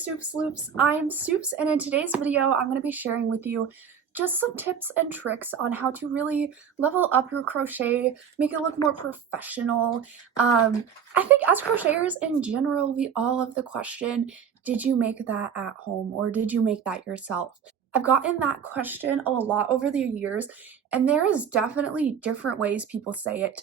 Stoops Loops. I'm Stoops, and in today's video, I'm going to be sharing with you just some tips and tricks on how to really level up your crochet, make it look more professional. I think as crocheters in general, we all have the question, did you make that at home or did you make that yourself? I've gotten that question a lot over the years, and there is definitely different ways people say it.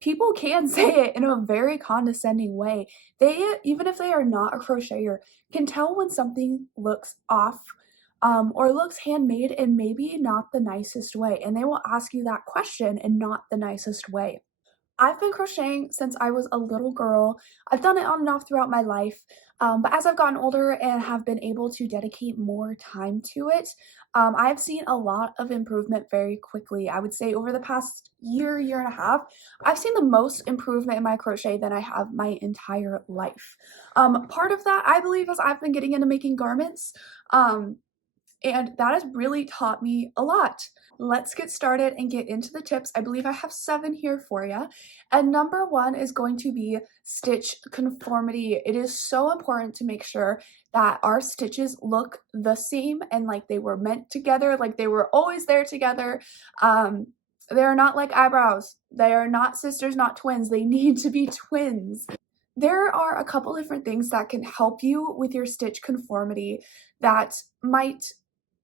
People can say it in a very condescending way. They, even if they are not a crocheter, can tell when something looks off or looks handmade and maybe not the nicest way, and they will ask you that question in not the nicest way. I've been crocheting since I was a little girl. I've done it on and off throughout my life, but as I've gotten older and have been able to dedicate more time to it, I've seen a lot of improvement very quickly. I would say over the past year, year and a half, I've seen the most improvement in my crochet than I have my entire life. Part of that, I believe, is I've been getting into making garments. And that has really taught me a lot. Let's get started and get into the tips. I believe I have 7 here for you. And number 1 is going to be stitch conformity. It is so important to make sure that our stitches look the same and like they were meant together, like they were always there together. They're not like eyebrows. They are not sisters, not twins. They need to be twins. There are a couple different things that can help you with your stitch conformity that might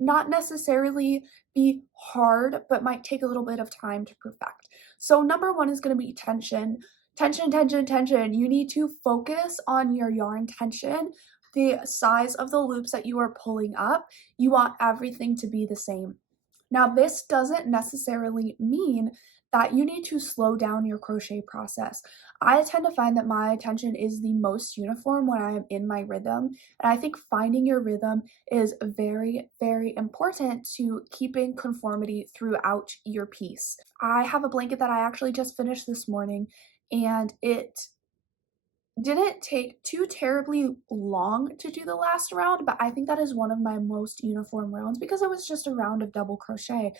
not necessarily be hard, but might take a little bit of time to perfect. So number 1 is going to be tension. Tension, tension, tension. You need to focus on your yarn tension, the size of the loops that you are pulling up. You want everything to be the same. Now, this doesn't necessarily mean that you need to slow down your crochet process. I tend to find that my tension is the most uniform when I am in my rhythm, and I think finding your rhythm is very, very important to keeping conformity throughout your piece. I have a blanket that I actually just finished this morning, and it didn't take too terribly long to do the last round, but I think that is one of my most uniform rounds because it was just a round of double crochet.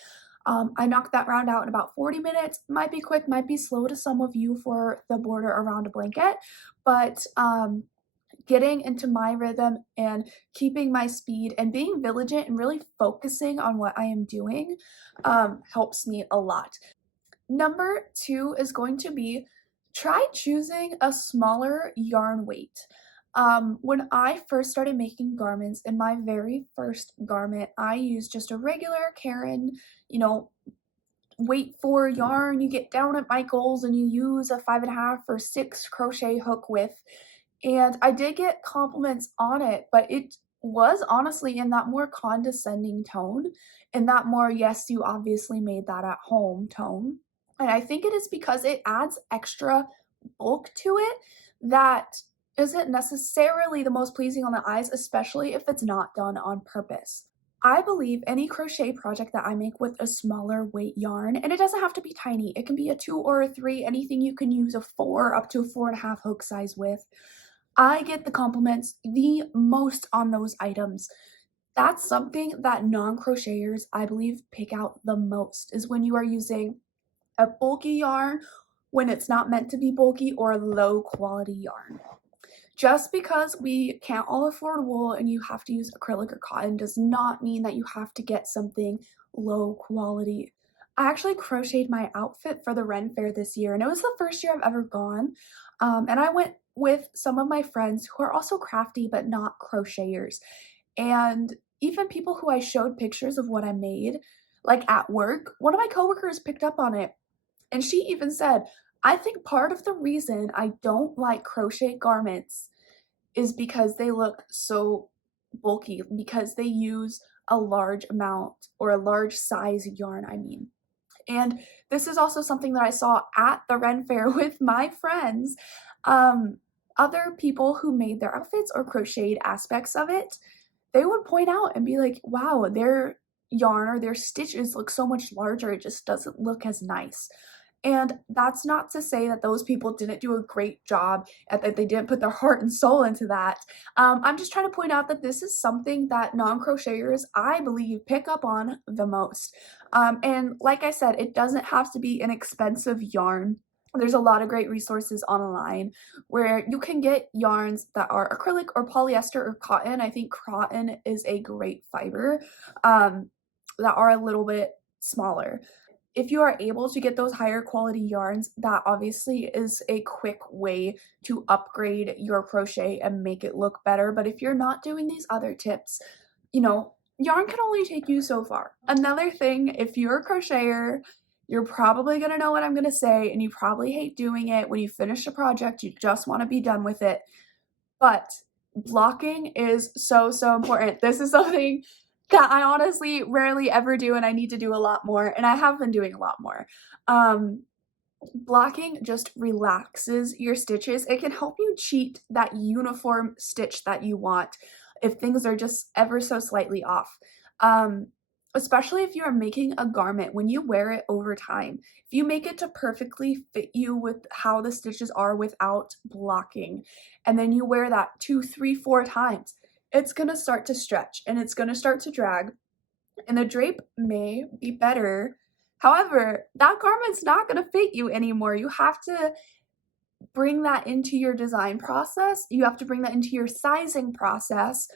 I knocked that round out in about 40 minutes. Might be quick, might be slow to some of you for the border around a blanket, but getting into my rhythm and keeping my speed and being vigilant and really focusing on what I am doing helps me a lot. Number 2 is going to be try choosing a smaller yarn weight. When I first started making garments, in my very first garment, I used just a regular Karen, weight for yarn. You get down at Michael's and you use a 5.5 or 6 crochet hook width. And I did get compliments on it, but it was honestly in that more condescending tone, in that more, yes, you obviously made that at home tone. And I think it is because it adds extra bulk to it that isn't necessarily the most pleasing on the eyes, especially if it's not done on purpose. I believe any crochet project that I make with a smaller weight yarn, and it doesn't have to be tiny, it can be a 2 or a 3, anything you can use a 4 up to a 4.5 hook size with. I get the compliments the most on those items. That's something that non-crocheters, I believe, pick out the most, is when you are using a bulky yarn when it's not meant to be bulky, or low quality yarn. Just because we can't all afford wool and you have to use acrylic or cotton does not mean that you have to get something low quality. I actually crocheted my outfit for the Ren Fair this year, and it was the first year I've ever gone. And I went with some of my friends who are also crafty but not crocheters. And even people who I showed pictures of what I made, like at work, one of my coworkers picked up on it. And she even said, I think part of the reason I don't like crochet garments is because they look so bulky, because they use a large amount or a large size yarn, I mean. And this is also something that I saw at the Ren Fair with my friends. Other people who made their outfits or crocheted aspects of it, they would point out and be like, wow, their yarn or their stitches look so much larger, it just doesn't look as nice. And that's not to say that those people didn't do a great job, and that they didn't put their heart and soul into that. I'm just trying to point out that this is something that non-crocheters, I believe, pick up on the most. And like I said, it doesn't have to be an expensive yarn. There's a lot of great resources online where you can get yarns that are acrylic or polyester or cotton. I think cotton is a great fiber, um, that are a little bit smaller. If you are able to get those higher quality yarns, that obviously is a quick way to upgrade your crochet and make it look better. But if you're not doing these other tips, yarn can only take you so far. Another thing, if you're a crocheter, you're probably gonna know what I'm gonna say, and you probably hate doing it. When you finish a project, you just wanna be done with it. But blocking is so, so important. This is something that I honestly rarely ever do, and I need to do a lot more, and I have been doing a lot more. Blocking just relaxes your stitches. It can help you cheat that uniform stitch that you want if things are just ever so slightly off. Um, Especially if you are making a garment, when you wear it over time, if you make it to perfectly fit you with how the stitches are without blocking, and then you wear that 2, 3, 4 times, it's gonna start to stretch and it's gonna start to drag, and the drape may be better. However, that garment's not gonna fit you anymore. You have to bring that into your design process. You have to bring that into your sizing process.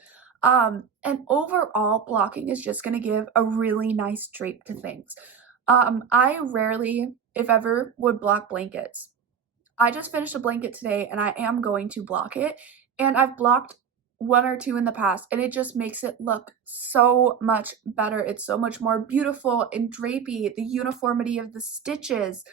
And overall, blocking is just gonna give a really nice drape to things. I rarely, if ever, would block blankets. I just finished a blanket today and I am going to block it. And I've blocked one or two in the past, and it just makes it look so much better. It's so much more beautiful and drapey, the uniformity of the stitches.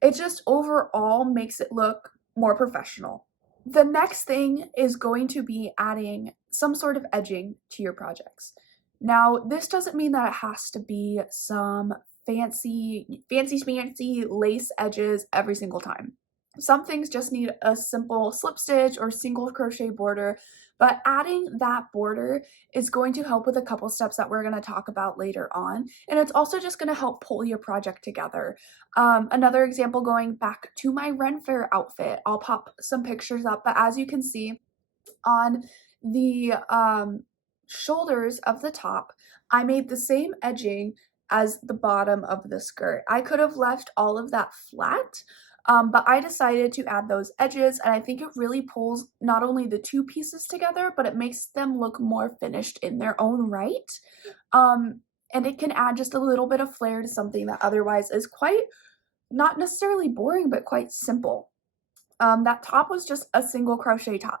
It just overall makes it look more professional. The next thing is going to be adding some sort of edging to your projects. Now, this doesn't mean that it has to be some fancy lace edges every single time. Some things just need a simple slip stitch or single crochet border, but adding that border is going to help with a couple steps that we're going to talk about later on, and it's also just going to help pull your project together. Another example, going back to my Ren Fair outfit, I'll pop some pictures up, but as you can see on the shoulders of the top, I made the same edging as the bottom of the skirt. I could have left all of that flat, but I decided to add those edges, and I think it really pulls not only the two pieces together, but it makes them look more finished in their own right. And it can add just a little bit of flair to something that otherwise is quite, not necessarily boring, but quite simple. That top was just a single crochet top,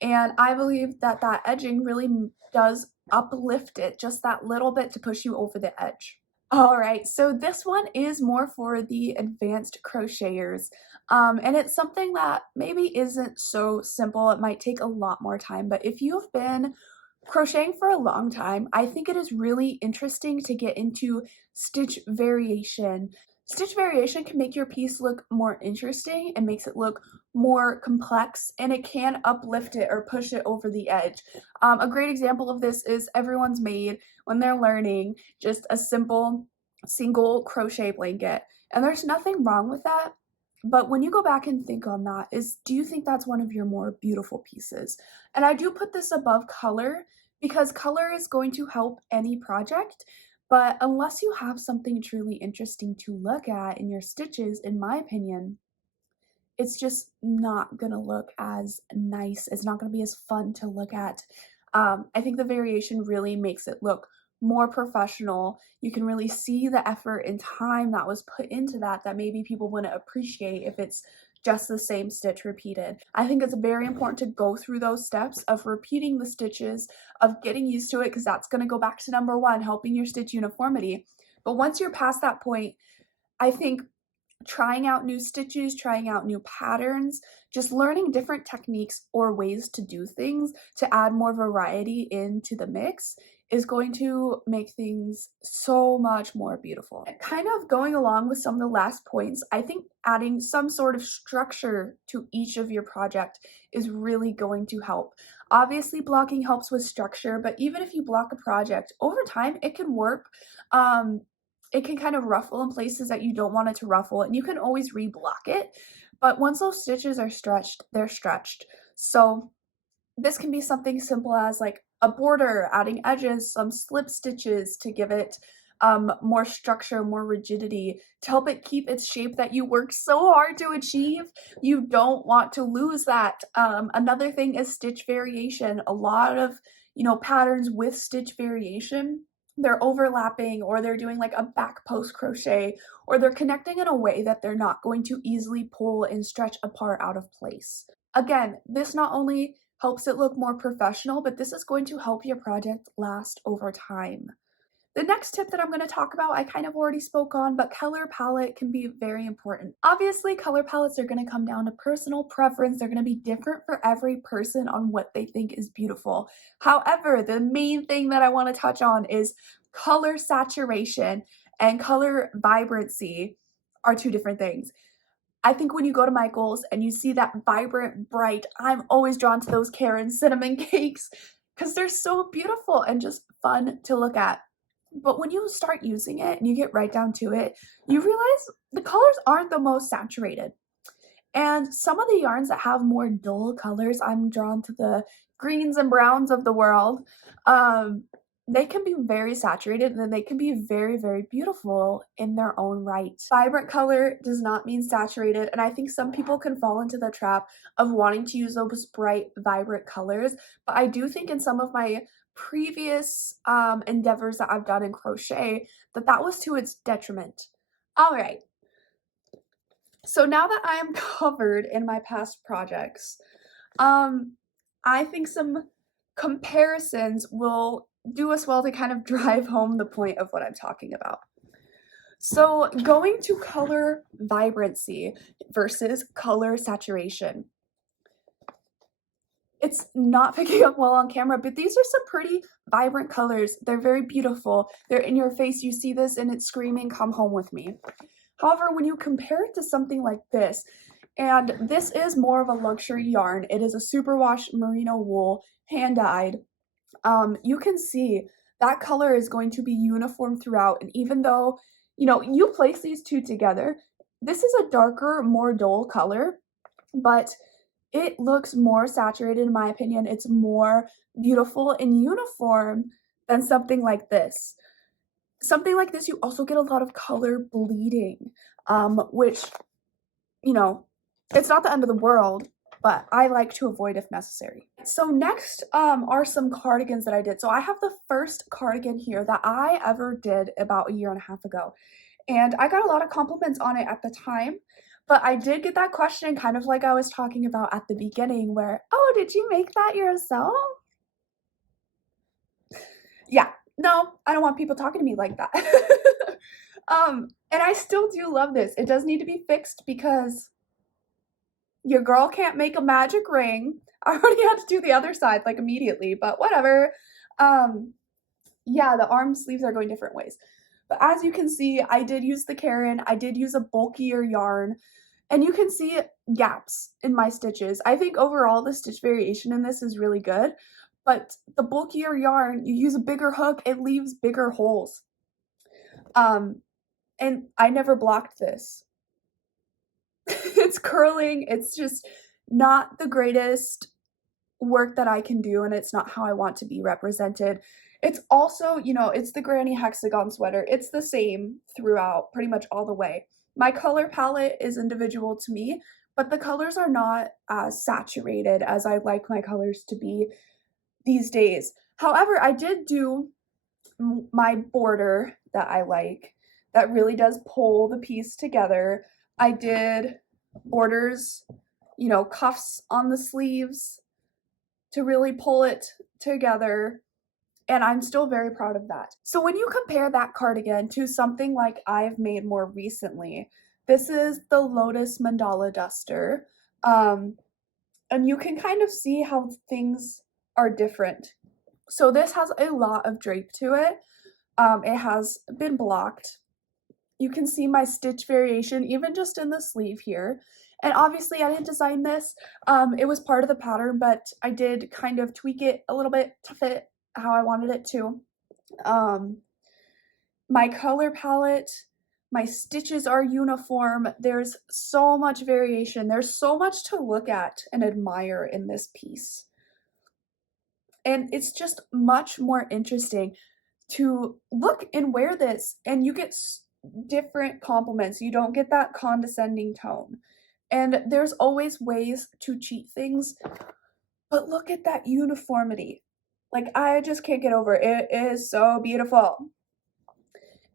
and I believe that that edging really does uplift it just that little bit to push you over the edge. All right, so this one is more for the advanced crocheters, and it's something that maybe isn't so simple. It might take a lot more time, but if you've been crocheting for a long time, I think it is really interesting to get into stitch variation. Stitch variation can make your piece look more interesting and makes it look more complex, and it can uplift it or push it over the edge. A great example of this is everyone's made when they're learning just a simple single crochet blanket, and there's nothing wrong with that. But when you go back and think on that, do you think that's one of your more beautiful pieces? And I do put this above color because color is going to help any project, but unless you have something truly interesting to look at in your stitches, in my opinion, it's just not gonna look as nice. It's not gonna be as fun to look at. I think the variation really makes it look more professional. You can really see the effort and time that was put into that maybe people wouldn't appreciate if it's just the same stitch repeated. I think it's very important to go through those steps of repeating the stitches, of getting used to it, because that's going to go back to number one, helping your stitch uniformity. But once you're past that point, I think trying out new stitches, trying out new patterns, just learning different techniques or ways to do things to add more variety into the mix is going to make things so much more beautiful. And kind of going along with some of the last points, I think adding some sort of structure to each of your project is really going to help. Obviously, blocking helps with structure, but even if you block a project, over time it can warp. It can kind of ruffle in places that you don't want it to ruffle, and you can always reblock it. But once those stitches are stretched, they're stretched. So this can be something simple as like a border, adding edges, some slip stitches to give it more structure, more rigidity to help it keep its shape that you work so hard to achieve. You don't want to lose that. Another thing is stitch variation. A lot of, patterns with stitch variation, they're overlapping, or they're doing like a back post crochet, or they're connecting in a way that they're not going to easily pull and stretch apart out of place. Again, this not only helps it look more professional, but this is going to help your project last over time. The next tip that I'm going to talk about, I kind of already spoke on, but color palette can be very important. Obviously, color palettes are going to come down to personal preference. They're going to be different for every person on what they think is beautiful. However, the main thing that I want to touch on is color saturation and color vibrancy are two different things. I think when you go to Michael's and you see that vibrant, bright, I'm always drawn to those Karen cinnamon cakes because they're so beautiful and just fun to look at. But when you start using it and you get right down to it, you realize the colors aren't the most saturated. And some of the yarns that have more dull colors, I'm drawn to the greens and browns of the world. They can be very saturated and then they can be very, very beautiful in their own right. Vibrant color does not mean saturated, and I think some people can fall into the trap of wanting to use those bright, vibrant colors, but I do think in some of my previous endeavors that I've done in crochet that was to its detriment. All right. So now that I am covered in my past projects, I think some comparisons will do us well to kind of drive home the point of what I'm talking about. So going to color vibrancy versus color saturation. It's not picking up well on camera, but these are some pretty vibrant colors. They're very beautiful. They're in your face. You see this and it's screaming, "Come home with me." However, when you compare it to something like this, and this is more of a luxury yarn, it is a superwash merino wool, hand-dyed, you can see that color is going to be uniform throughout. And even though, you place these two together, this is a darker, more dull color, but it looks more saturated in my opinion. It's more beautiful and uniform than something like this. Something like this, you also get a lot of color bleeding, which, it's not the end of the world, but I like to avoid if necessary. So next are some cardigans that I did. So I have the first cardigan here that I ever did about 1.5 years ago. And I got a lot of compliments on it at the time, but I did get that question kind of like I was talking about at the beginning where, "Oh, did you make that yourself?" Yeah, no, I don't want people talking to me like that. And I still do love this. It does need to be fixed because your girl can't make a magic ring. I already had to do the other side like immediately, but whatever. Yeah, the arm sleeves are going different ways. But as you can see, I did use the Karen. I did use a bulkier yarn, and you can see gaps in my stitches. I think overall the stitch variation in this is really good, but the bulkier yarn, you use a bigger hook, it leaves bigger holes. And I never blocked this. It's curling. It's just not the greatest work that I can do, and it's not how I want to be represented. It's also, it's the granny hexagon sweater. It's the same throughout, pretty much all the way. My color palette is individual to me, but the colors are not as saturated as I like my colors to be these days. However, I did do my border that I like that really does pull the piece together. I did borders, cuffs on the sleeves to really pull it together, and I'm still very proud of that. So when you compare that cardigan to something like I've made more recently, this is the Lotus Mandala Duster, and you can kind of see how things are different. So this has a lot of drape to it. It has been blocked. You can see my stitch variation even just in the sleeve here. And obviously I didn't design this. It was part of the pattern, but I did kind of tweak it a little bit to fit how I wanted it to. My color palette, my stitches are uniform. There's so much variation. There's so much to look at and admire in this piece. And it's just much more interesting. to look and wear this, and you get different compliments. You don't get that condescending tone. And there's always ways to cheat things, but look at that uniformity. Like, I just can't get over it. It is so beautiful.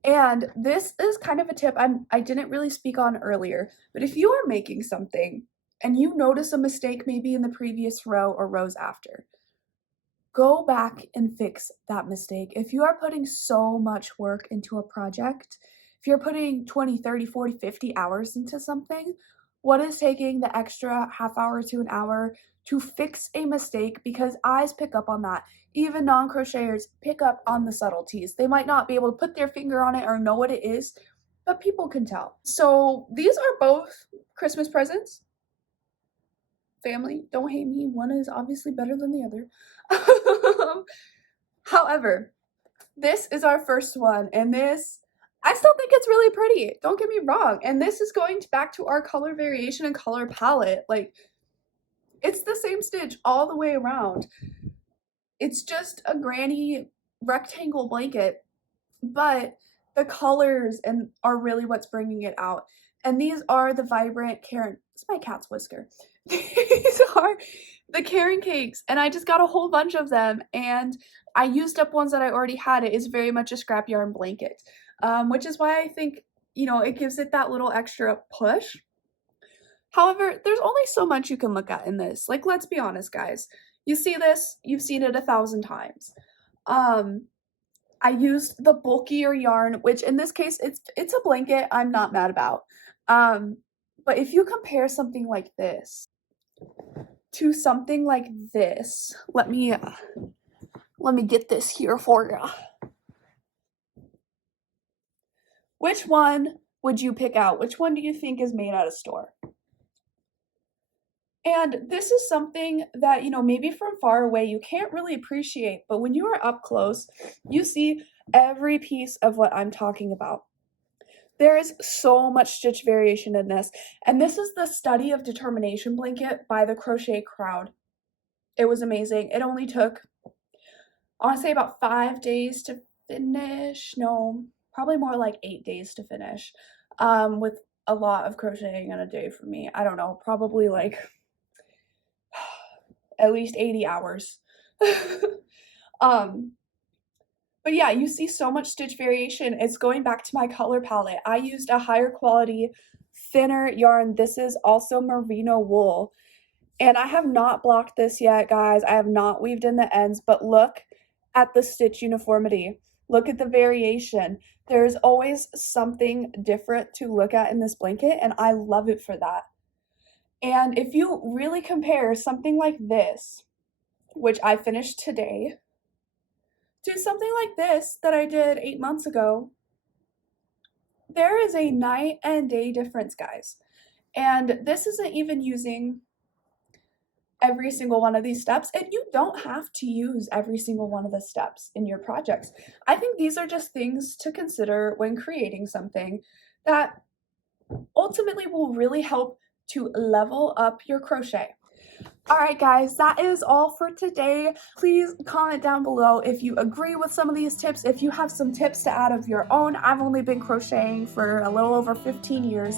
And this is kind of a tip I didn't really speak on earlier, but if you are making something and you notice a mistake maybe in the previous row or rows after, go back and fix that mistake. If you are putting so much work into a project, if you're putting 20, 30, 40, 50 hours into something, what is taking the extra half hour to an hour to fix a mistake? Because eyes pick up on that. Even non-crocheters pick up on the subtleties. They might not be able to put their finger on it or know what it is, but people can tell. So these are both Christmas presents. Family, don't hate me. One is obviously better than the other. However, this is our first one, and this, I still think it's really pretty. Don't get me wrong. And this is going back to our color variation and color palette. Like, it's the same stitch all the way around. It's just a granny rectangle blanket, but the colors are really what's bringing it out. And these are the vibrant Karen. It's my cat's whisker. These are the Karen cakes, and I just got a whole bunch of them, and I used up ones that I already had. It is very much a scrap yarn blanket, which is why I think, you know, it gives it that little extra push. However, there's only so much you can look at in this. Like, let's be honest, guys. You see this, you've seen it 1,000 times. I used the bulkier yarn, which in this case, it's a blanket I'm not mad about. But if you compare something like this to something like this, let me get this here for you. Which one would you pick out? Which one do you think is made at a store? And this is something that, you know, maybe from far away you can't really appreciate, but when you are up close, you see every piece of what I'm talking about. There is so much stitch variation in this, and this is the Study of Determination blanket by the Crochet Crowd. It was amazing. It only took, I want to say, about 5 days to finish. No, probably more like 8 days to finish, with a lot of crocheting in a day for me. I don't know, probably like at least 80 hours. But yeah, you see so much stitch variation. It's going back to my color palette. I used a higher quality, thinner yarn. This is also merino wool. And I have not blocked this yet, guys. I have not weaved in the ends, but look at the stitch uniformity. Look at the variation. There's always something different to look at in this blanket, and I love it for that. And if you really compare something like this, which I finished today, to something like this that I did 8 months ago, there is a night and day difference, guys. And this isn't even using every single one of these steps, and you don't have to use every single one of the steps in your projects. I think these are just things to consider when creating something that ultimately will really help to level up your crochet. Alright guys, that is all for today. Please comment down below if you agree with some of these tips, if you have some tips to add of your own. I've only been crocheting for a little over 15 years,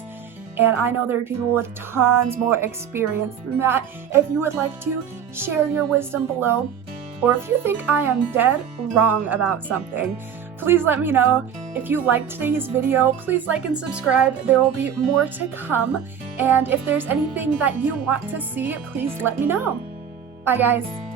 and I know there are people with tons more experience than that. If you would like to share your wisdom below, or if you think I am dead wrong about something, please let me know. If you liked today's video, please like and subscribe. There will be more to come. And if there's anything that you want to see, please let me know. Bye guys.